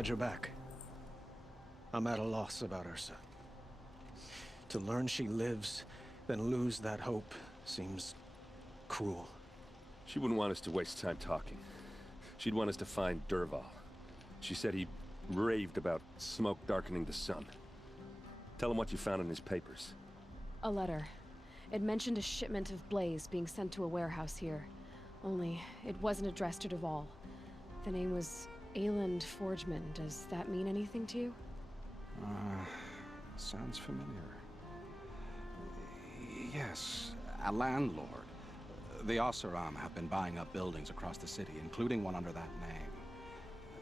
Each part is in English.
Glad you're back. I'm at a loss about Ursa. To learn she lives, then lose that hope seems cruel. She wouldn't want us to waste time talking. She'd want us to find Dervahl. She said he raved about smoke darkening the sun. Tell him what you found in his papers. A letter. It mentioned a shipment of Blaze being sent to a warehouse here. Only, it wasn't addressed to Dervahl. The name was Ayland Forgeman. Does that mean anything to you? Sounds familiar. Yes, a landlord. The Oseram have been buying up buildings across the city, including one under that name.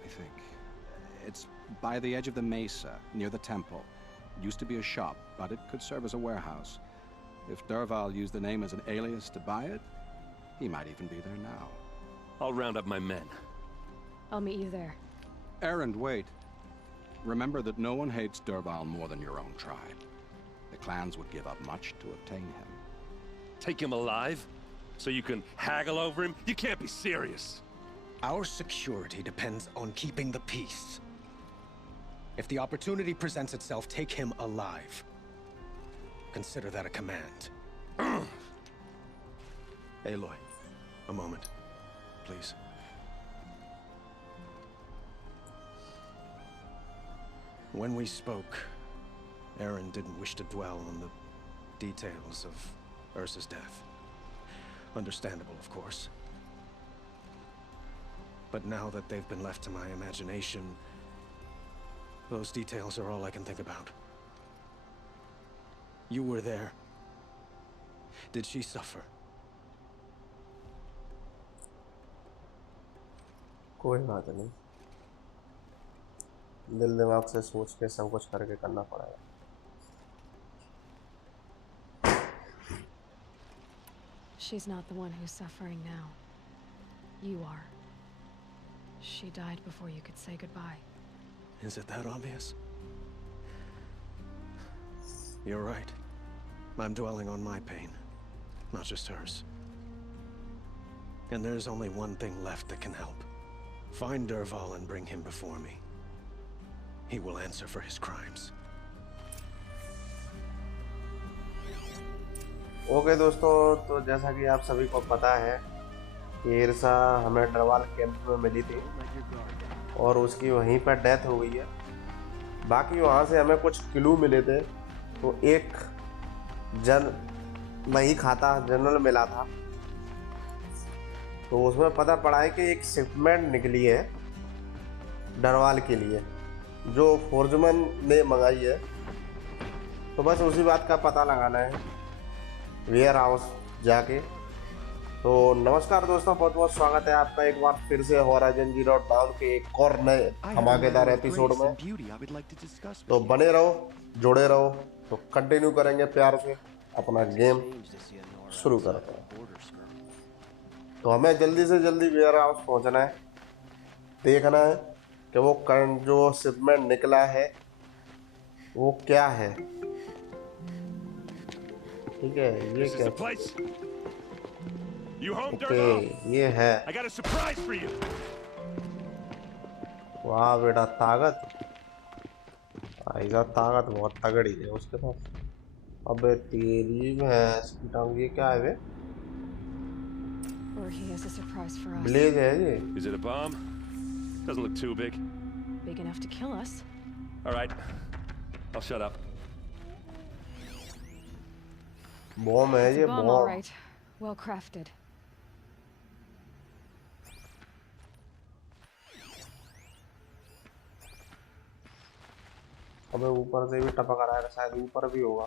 I think. It's by the edge of the mesa, near the temple. Used to be a shop, but it could serve as a warehouse. If Dervahl used the name as an alias to buy it, he might even be there now. I'll round up my men. I'll meet you there. Erend, wait. Remember that no one hates Dervahl more than your own tribe. The clans would give up much to obtain him. Take him alive? So you can haggle over him? You can't be serious. Our security depends on keeping the peace. If the opportunity presents itself, take him alive. Consider that a command. Aloy, a moment, please. When we spoke, Erend didn't wish to dwell on the details of Ursa's death. Understandable, of course. But now that they've been left to my imagination, those details are all I can think about. You were there. Did she suffer? कोई बात नहीं, दिल दिमाग से सोच के सब कुछ करके करना पड़ेगा। She's not the one who's suffering now. You are. She died before you could say goodbye. Is it that obvious? You're right. I'm dwelling on my pain, not just hers. And there's only one thing left that can help. Find Dervahl and bring him before me. He will answer for his crimes. Okay दोस्तों, तो जैसा कि आप सभी को पता है कि इरसा हमें डरवाल कैंप में मिली थी और उसकी वहीं पर डेथ हो गई है। बाकी वहाँ से हमें कुछ क्लू मिले थे। तो एक वही खाता जनरल मिला था, तो उसमें पता पड़ा है कि एक शिपमेंट निकली है डरवाल के लिए जो फोर्जमन ने मंगाई है। तो बस उसी बात का पता लगाना है वेयर हाउस जाके। तो नमस्कार दोस्तों, बहुत बहुत स्वागत है आपका एक बार फिर से होराइजन जीरो डाउन के एक और नए धमाकेदार एपिसोड में। तो बने रहो, जुड़े रहो। तो कंटिन्यू करेंगे प्यार से अपना गेम शुरू करते हैं। तो हमें जल्दी से जल्दी वेयर हाउस पहुँचना है, देखना है कि वो जो शिपमेंट निकला है वो क्या है। ठीक है, ये क्या? ओके, ये है। वाह बेटा, ताकत। ऐसा ताकत बहुत तगड़ी है उसके पास। अबे तेरी भैंस की टांग, ये क्या है बे? ब्लेज है ये। Is it a bomb? Doesn't look too big. Big enough to kill us. All right, I'll shut up. Bomb है ये, Bomb, all right. Well crafted. अबे ऊपर से भी टपक रहा है, शायद ऊपर भी होगा।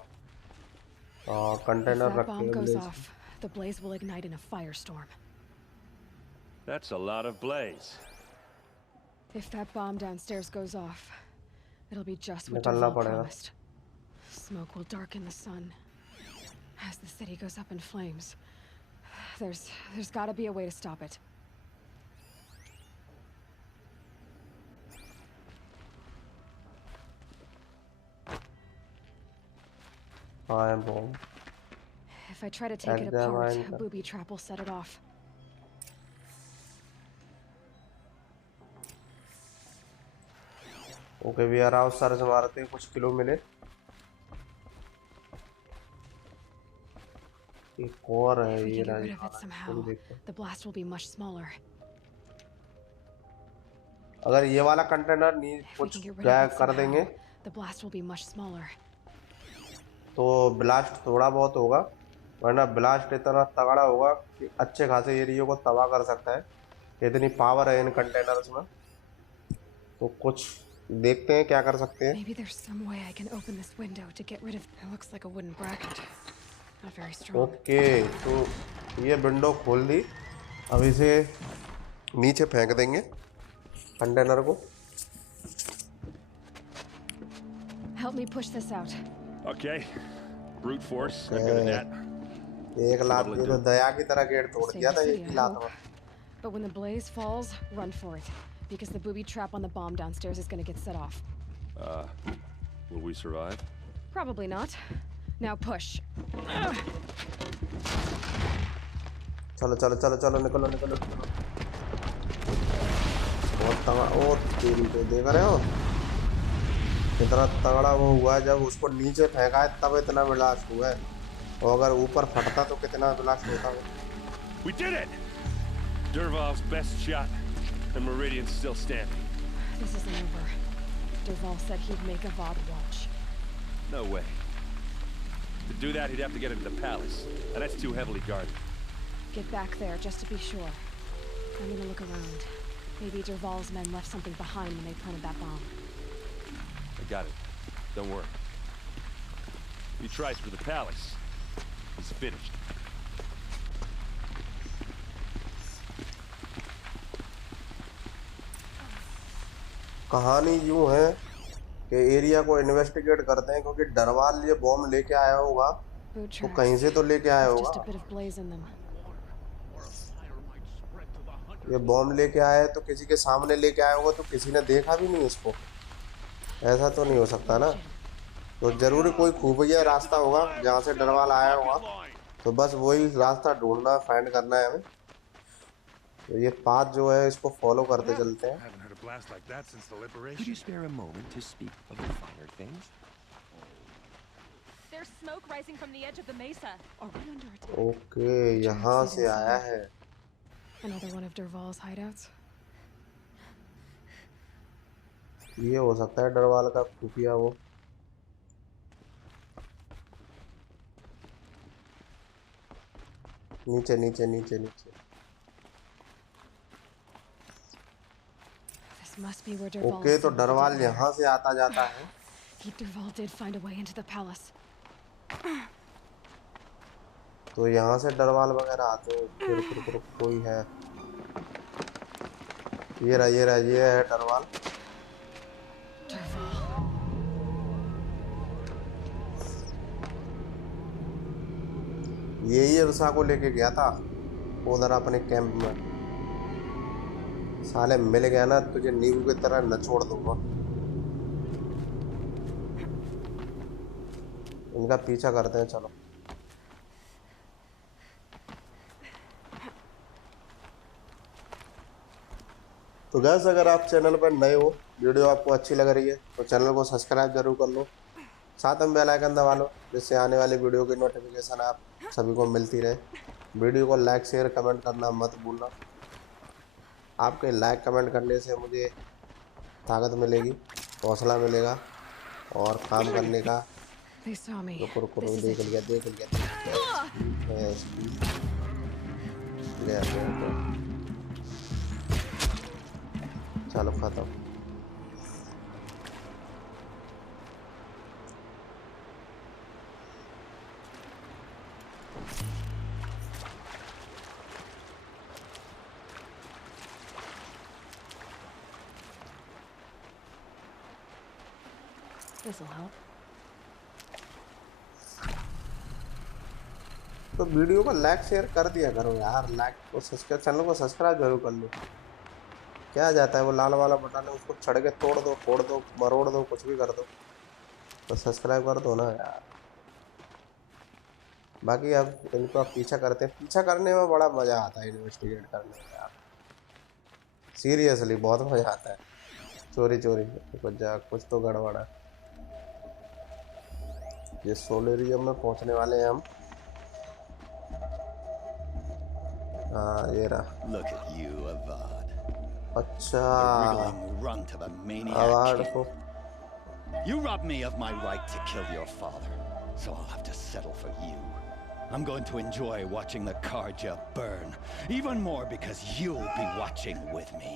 कंटेनर रख के goes off, the blaze will ignite in a firestorm. That's a lot of blaze. If that bomb downstairs goes off, it'll be just what निकलना Dervahl पड़ेगा। promised. Smoke will darken the sun as the city goes up in flames. There's got to be a way to stop it. I bomb. If I try to take it apart, a booby trap will set it off. Okay we are house search मारते हैं, कुछ kilo मिले। एक और है, If we ये can get रहा rid ये of it वाला, somehow, इसको भी देखते हैं। the blast will be much smaller. अगर ये वाला कंटेनर नहीं If we कुछ can get rid क्या of it कर देंगे somehow, the blast will be much smaller. तो ब्लास्ट थोड़ा बहुत होगा, वरना ब्लास्ट इतना तगड़ा होगा कि अच्छे खासे एरिया को तबाह कर सकता है। इतनी पावर है इन कंटेनर्स में। तो कुछ देखते हैं क्या कर सकते हैं। Maybe there's some way I can open this window to get rid of. It looks like a wooden bracket. Not very strong. Okay तो ये विंडो खोल दी, अब इसे नीचे फेंक देंगे कंटेनर को। Help me push this out. Okay. Brute force. I'm good at that. एक लात ये तो दया की तरह गेट तोड़ Save दिया the था city, एक I ही लात hope. में। But when the blaze falls, run for it. Because the booby trap on the bomb downstairs is gonna get set off. Will we survive? Probably not. Now push. चलो चलो चलो चलो निकलो निकलो निकलो। बहुत तगड़ा, ओ तेरी को देख रहे हो कितना तगड़ा वो हुआ है। जब उसको नीचे फेंका है तब इतना ब्लास्ट हुआ है, और अगर ऊपर फटता तो कितना ब्लास्ट होता है। We did it! Dervahl's best shot, and Meridian's still standing. This isn't over. Dervahl said he'd make a VOD watch. No way. To do that, he'd have to get into the palace, and that's too heavily guarded. Get back there just to be sure. I'm gonna look around. Maybe Dervahl's men left something behind when they planted that bomb. I got it. Don't worry. He tries for the palace. He's finished. कहानी यूं है कि area को investigate करते हैं, क्योंकि डरवाल ये bomb लेके आया होगा Boot तो tracks. कहीं से तो लेके आया With just a होगा। bit of blaze in them. ये बॉम्ब लेके आया है तो किसी के सामने लेके आया होगा, तो किसी ने देखा भी नहीं इसको। ऐसा तो नहीं हो सकता ना, तो जरूरी कोई खुफिया रास्ता होगा जहाँ से डरवाल आया होगा। तो बस वही रास्ता ढूंढना, फाइंड करना है हमें। तो ये पाथ जो है इसको फॉलो करते चलते हैं। Haven't heard a blast like that since the Could you liberation. spare a moment to speak of the finer things? There's smoke rising from the edge of the mesa. Are we under attack? Okay यहाँ से आया है। Another one of Dervahl's hideouts? ये हो सकता है डरवाल का खुफिया वो। नीचे नीचे नीचे नीचे। This must be where Dervahl okay तो sent the डरवाल dagger. यहाँ से आता जाता है। Dervahl did find a way into the palace. तो यहाँ से डरवाल वगैरह आते हैं। फिर कोई है, ये रहा ये रहा, ये है डरवाल। Dervahl. यही उषा को लेके गया था उधर अपने कैंप में। साले मिल गया ना, तुझे नींबू की तरह नचोड़ दूंगा। इनका पीछा करते हैं, चलो। तो गैस अगर आप चैनल पर नए हो, वीडियो आपको अच्छी लग रही है तो चैनल को सब्सक्राइब जरूर कर लो, साथ में बेल आइकन दबा लो, जिससे आने वाली वीडियो की नोटिफिकेशन आप सभी को मिलती रहे। वीडियो को लाइक शेयर कमेंट करना मत भूलना। आपके लाइक कमेंट करने से मुझे ताकत मिलेगी, हौसला मिलेगा और काम करने का। They saw me. रुको This is देख it. लिया देख लिया। चलो खत्म। This'll help. तो वीडियो को लाइक शेयर कर दिया करो यार, लाइक और सब्सक्राइब, चैनल को सब्सक्राइब जरूर कर लो। क्या जाता है वो लाल वाला बटन है, उसको छड़ के तोड़ दो, फोड़ दो, मरोड़ दो, कुछ भी कर दो, तो सब्सक्राइब कर दो ना यार। बाकी अब इनको आप पीछा करते हैं, पीछा करने में बड़ा मज़ा आता है, इन्वेस्टिगेट करने में यार, सीरियसली बहुत मज़ा आता है। चोरी चोरी कुछ जा कुछ तो गड़बड़ है। ये सोलेरियम में पहुंचने वाले हैं हम। हाँ ये रहा। Look at you, Avad. अच्छा A wriggling runt of a maniac award king. को You robbed me of my right to kill your father, so I'll have to settle for you. I'm going to enjoy watching the Karja burn, even more because you'll be watching with me.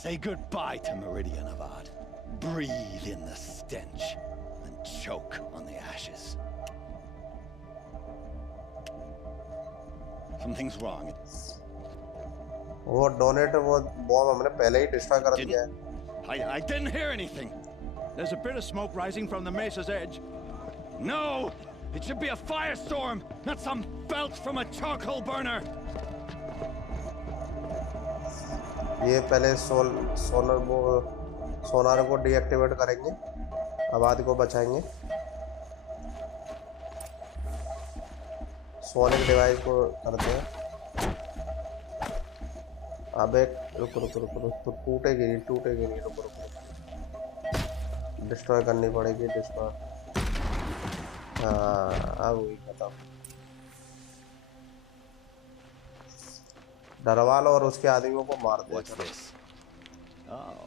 Say goodbye to Meridian, Avad. Breathe in the stench, and choke on the ashes. Something's wrong. वो donator वो bomb हमने पहले ही destroy कर दिया है। I didn't hear anything. There's a bit of smoke rising from the mesa's edge. No! It should be a firestorm, not some belch from a charcoal burner! ये पहले सोनार को डीएक्टिवेट करेंगे, आबादी को बचाएंगे, सोनिक डिवाइस को करते हैं। अब एक रुको तो टूटेगी नहीं रुको डिस्ट्रॉय करनी पड़ेगी डिस्ट्रॉय। हाँ अब वही खत्म। डरवाल और उसके आदमियों को मार दे। What's this? Oh.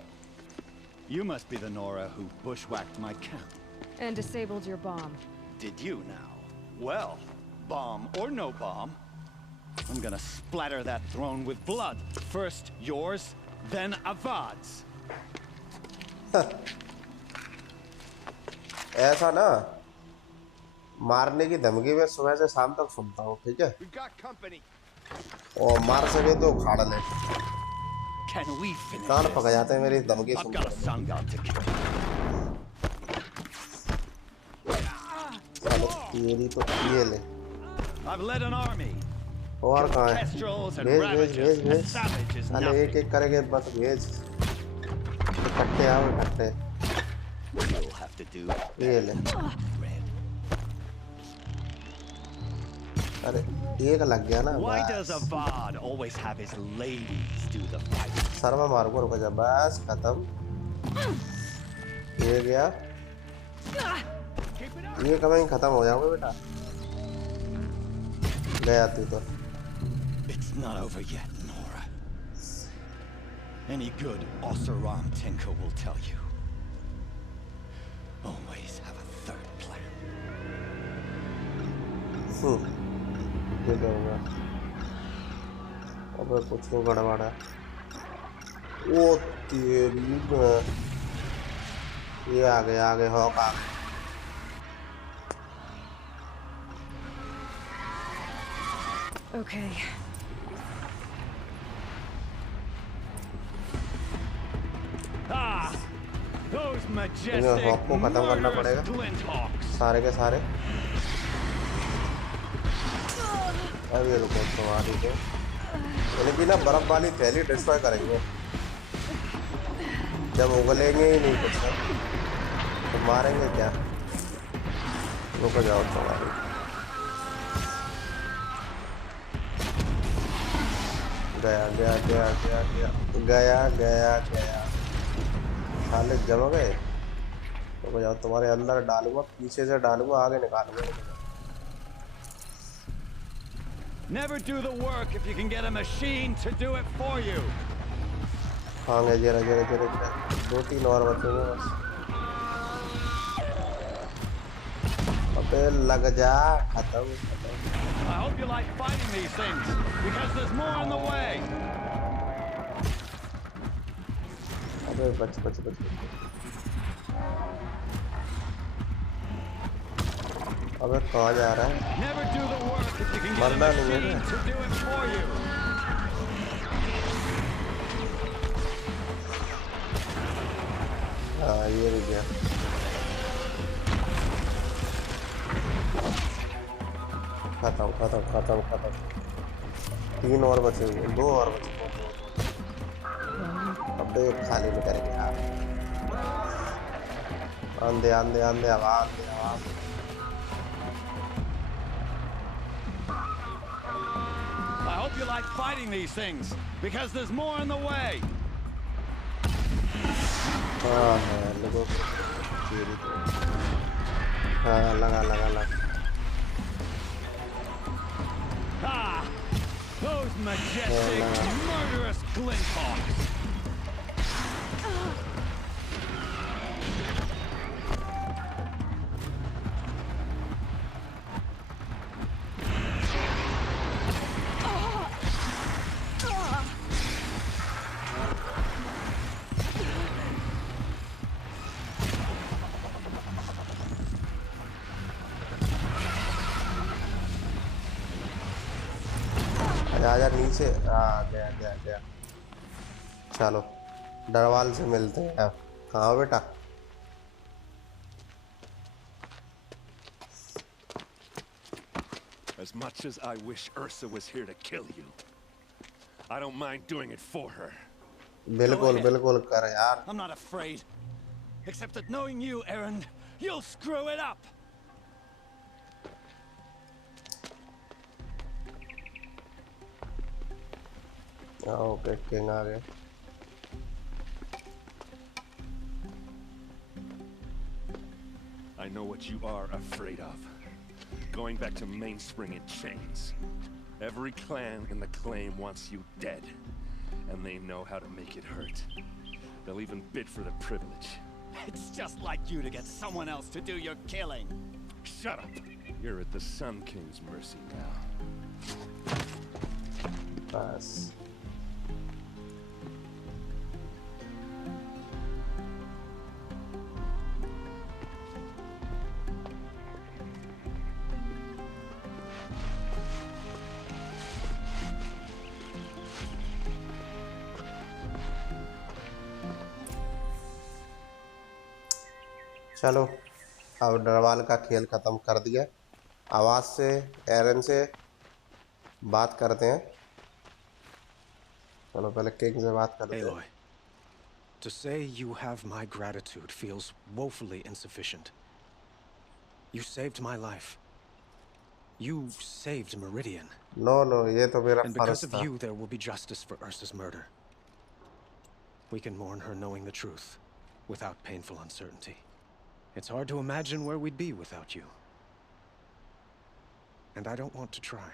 You must be the Nora who bushwhacked my camp. And disabled your bomb. Did you now? Well, bomb or no bomb, I'm gonna splatter that throne with blood. First yours, then Avad's. ऐसा ना मारने की धमकी मैं सुबह से शाम तक सुनता हूँ, ठीक है? और मार सके तो उखाड़ ले। Can we finish can't this? पक जाते हैं मेरी धमकी I've soon got a sun god to kill. तेरी तो ये ले। I've led an army. और कहाँ है? Kestrels and भेज ravages. A savage is अरे nothing. एक करेंगे बस भेज। इकट्ठे आओ इकट्ठे। You'll have to do ये ले। Red. अरे एक लग गया ना। Why बस। does Avad always have his ladies do the fighting? Sir में मार को रुक जा बस खत्म। ये गया। ये कभी खत्म हो जाओगे बेटा। गया तू तो। It's not over yet, Nora. Any good Oseram tinker will tell you. Always have a third plan. ये करूँगा। अब कुछ नहीं गड़बड़ है। वो तेरी ये आगे हॉक आ गए। Okay. Ah! Those इन्हें majestic हॉक को खत्म करना murderous पड़ेगा। glinthawks. सारे के सारे। अब ये रुको तुम्हारी को। लेकिन ना बर्फ वाली थैली डिस्ट्रॉय करेंगे। जब उगलेंगे ही नहीं कुछ तो मारेंगे क्या? रुक जाओ तुम्हारी। गया साले जम गए। रुक जाओ तुम्हारे अंदर डालूंगा, पीछे से डालूंगा, आगे निकालूंगा। Never do the work if you can get a machine to do it for you. हाँ जरा 2-3 और बचेंगे बस। अबे लग जा खत्म। I hope you like fighting these things, because there's more on the way. अबे बच। अबे कहाँ जा रहा है? Never do the work if you can get a मरना नहीं है machine ना? to do it for you. हाँ ये भी गया। खत्म। 3 और बचेंगे, 2 और बचेंगे। अबे खाली में करेंगे यार। आंधे हवा। I hope you like fighting these things, because there's more on the way. हाँ है लोगों चोरी तो हाँ लगा लगा लगा Ah! Those majestic, murderous Glinthawks! आजा नीचे गया गया गया चलो डरवाल से मिलते हैं अब कहाँ हो बेटा As much as I wish Ursa was here to kill you, I don't mind doing it for her. बिल्कुल बिल्कुल कर यार I'm not afraid. Except that knowing you, Aaron, you'll screw it up! Okay king आ गए I know what you are afraid of. Going back to Mainspring in chains. Every clan in the claim wants you dead. And they know how to make it hurt. They'll even bid for the privilege. It's just like you to get someone else to do your killing. Shut up! You're at the Sun King's mercy now. बस चलो अब डरवाल का खेल ख़त्म कर दिया आवाज़ से एरन से बात करते हैं चलो पहले किंग से बात करते हैं Aloy, to say you have my gratitude feels woefully insufficient. You saved my life. You saved Meridian. No ये तो मेरा And because फर्ज of था you, there will be justice for Ursa's murder. We can mourn her knowing the truth, without painful uncertainty. It's hard to imagine where we'd be without you. And I don't want to try.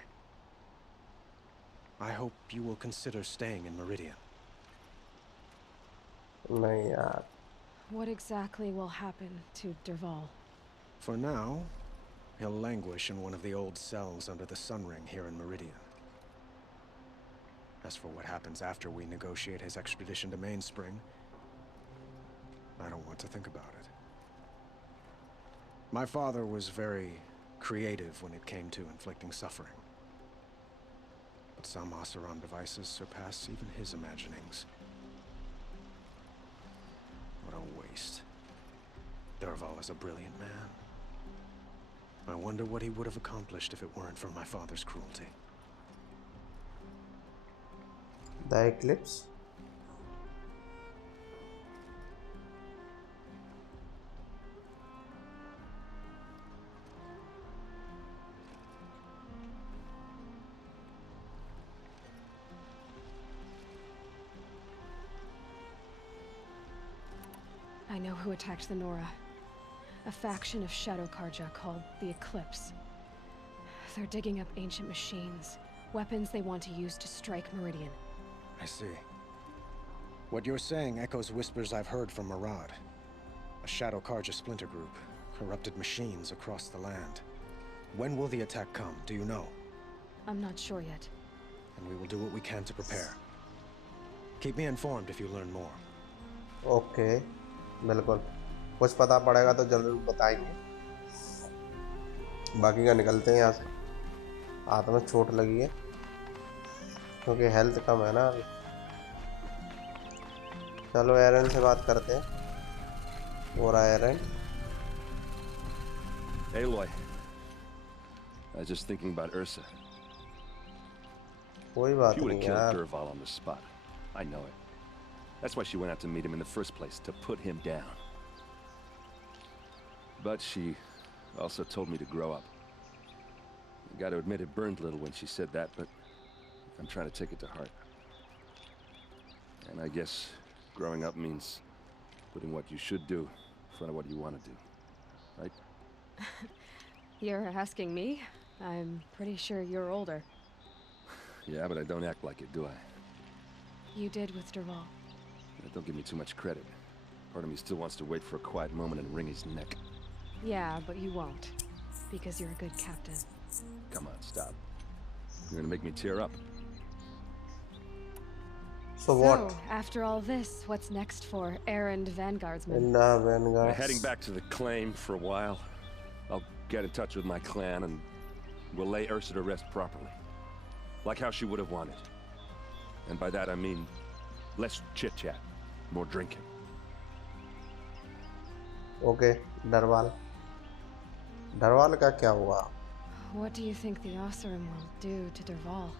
I hope you will consider staying in Meridian. नहीं यार What exactly will happen to Derval? For now, he'll languish in one of the old cells under the Sun Ring here in Meridian. As for what happens after we negotiate his extradition to Mainspring, I don't want to think about it. My father was very creative when it came to inflicting suffering. But some Oseram devices surpass even his imaginings. What a waste. Derval is a brilliant man. I wonder what he would have accomplished if it weren't for my father's cruelty. The Eclipse I know who attacked the Nora. A faction of Shadow Karja called the Eclipse. They're digging up ancient machines, weapons they want to use to strike Meridian. I see. What you're saying echoes whispers I've heard from Murad. A Shadow Karja splinter group, corrupted machines across the land. When will the attack come, do you know? I'm not sure yet. And we will do what we can to prepare. Keep me informed if you learn more. Okay बिल्कुल कुछ पता पड़ेगा तो जरूर बताएंगे बाकी का निकलते हैं यहाँ से हाथ में चोट लगी है क्योंकि हेल्थ कम है ना अभी चलो एरन से बात करते हैं हो रहा है एरन Aloy, I was just thinking about Ursa. कोई बात She would नहीं have killed यार Derval on the spot. I know it. That's why she went out to meet him in the first place, to put him down. But she also told me to grow up. I gotta admit it burned a little when she said that, but I'm trying to take it to heart. And I guess growing up means putting what you should do in front of what you want to do, right? You're asking me? I'm pretty sure you're older. Yeah, but I don't act like it, do I? You did with Dervahl. Don't give me too much credit. Part of me still wants to wait for a quiet moment and wring his neck. Yeah, but you won't. Because you're a good captain. Come on, stop. You're gonna make me tear up. So what? After all this, what's next for Erend Vanguardsman? Inda Vanguard. I'm heading back to the claim for a while. I'll get in touch with my clan and we'll lay Ursa to rest properly. Like how she would have wanted. And by that I mean less chit-chat, more drinking. Okay, Darval. Darval का क्या हुआ? What do you think the Oseram will do to Dervahl?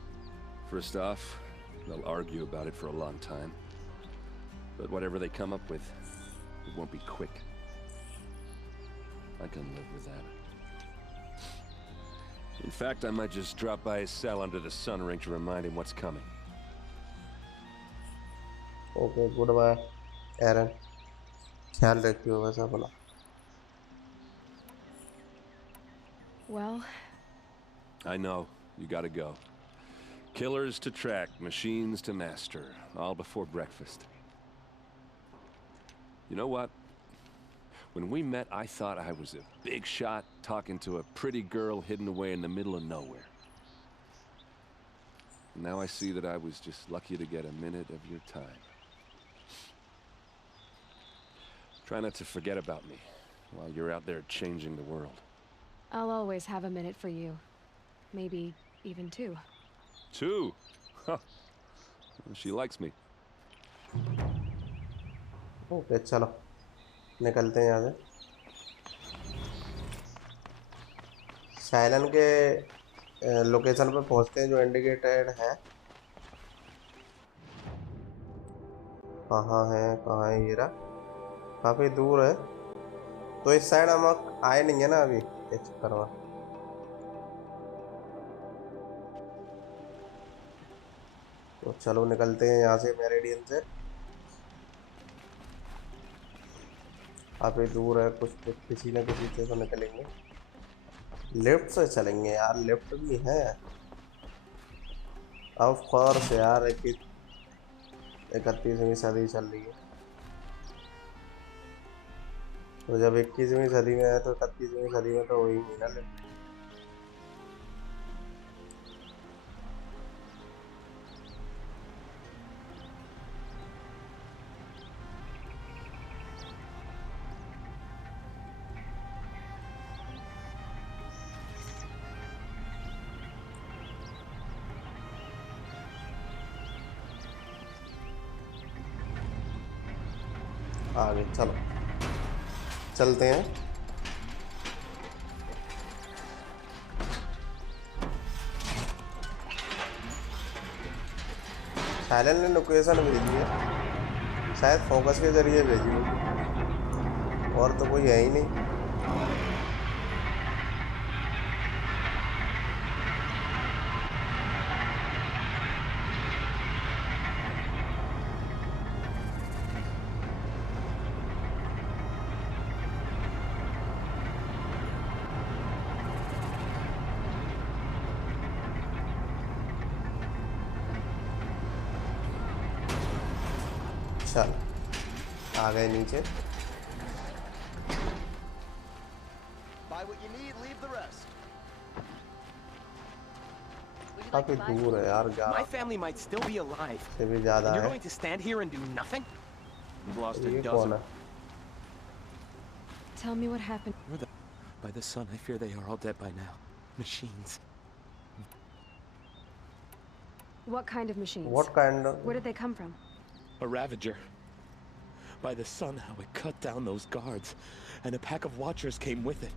First off, they'll argue about it for a long time. But whatever they come up with, it won't be quick. I can live with that. In fact, I might just drop by his cell under the sun ring to remind him what's coming. Okay, goodbye, Aaron. ख्याल रखियो वैसा बोला. Well, I know. You gotta go. Killers to track, machines to master. All before breakfast. You know what? When we met, I thought I was a big shot talking to a pretty girl hidden away in the middle of nowhere. Now I see that I was just lucky to get a minute of your time. Try not to forget about me while you're out there changing the world. I'll always have a minute for you. Maybe even two. Two? Huh. She likes me. Okay, चलो निकलते हैं यहाँ से. साइलन के location पे पहुँचते हैं जो इंडिकेटेड है. कहाँ है ये रहा. काफी दूर है. तो इस साइड हम आए नहीं है ना अभी एक चक्कर में. तो चलो निकलते हैं यहाँ से मेरिडियन से. काफी दूर है. कुछ किसी न किसी से तो निकलेंगे. लेफ्ट से चलेंगे यार. लेफ्ट भी है ऑफ कोर्स यार. 31वीं सदी चल रही है. तो जब 21वीं सदी में है तो 31वीं सदी में तो वही नहीं ना. लेफ्ट आगे चलो चलते हैं. साइलेंट ने लोकेशन भेजी है. शायद फोकस के जरिए भेजी है और तो कोई है ही नहीं. चल आ गए नीचे. काफी दूर है यार. My family might still be alive. से भी ज्यादा You're है. going to stand here and do nothing? We've lost ये a कौन dozen. है? Tell me what happened. By the sun, I fear they are all dead by now. Machines. What kind of machines? What kind of? Where did they come from? A Ravager. By the sun, how it cut down those guards, and a pack of Watchers came with it.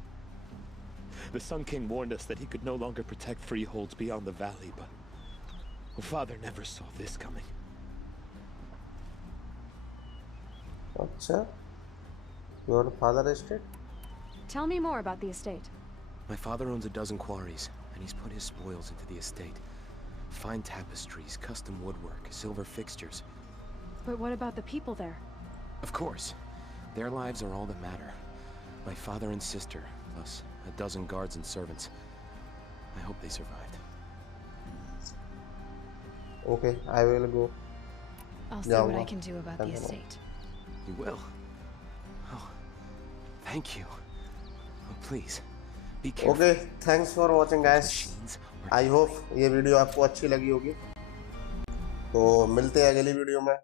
The Sun King warned us that he could no longer protect freeholds beyond the valley, but Father never saw this coming. अच्छा. Your father estate? Tell me more about the estate. My father owns a dozen quarries, and he's put his spoils into the estate. Fine tapestries, custom woodwork, silver fixtures. But what about the people there? Of course. Their lives are all that matter. My father and sister, plus a dozen guards and servants. I hope they survived. Okay, I will go. I'll see what I जाऊंगा can do about the tension मत estate. You will? Oh, thank you. Oh, please, be careful. Okay thanks for watching guys Machines I hope ये video आपको अच्छी लगी होगी तो मिलते हैं अगली वीडियो में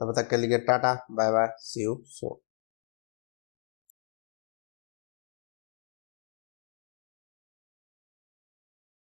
तब तक के लिए tata bye bye see you soon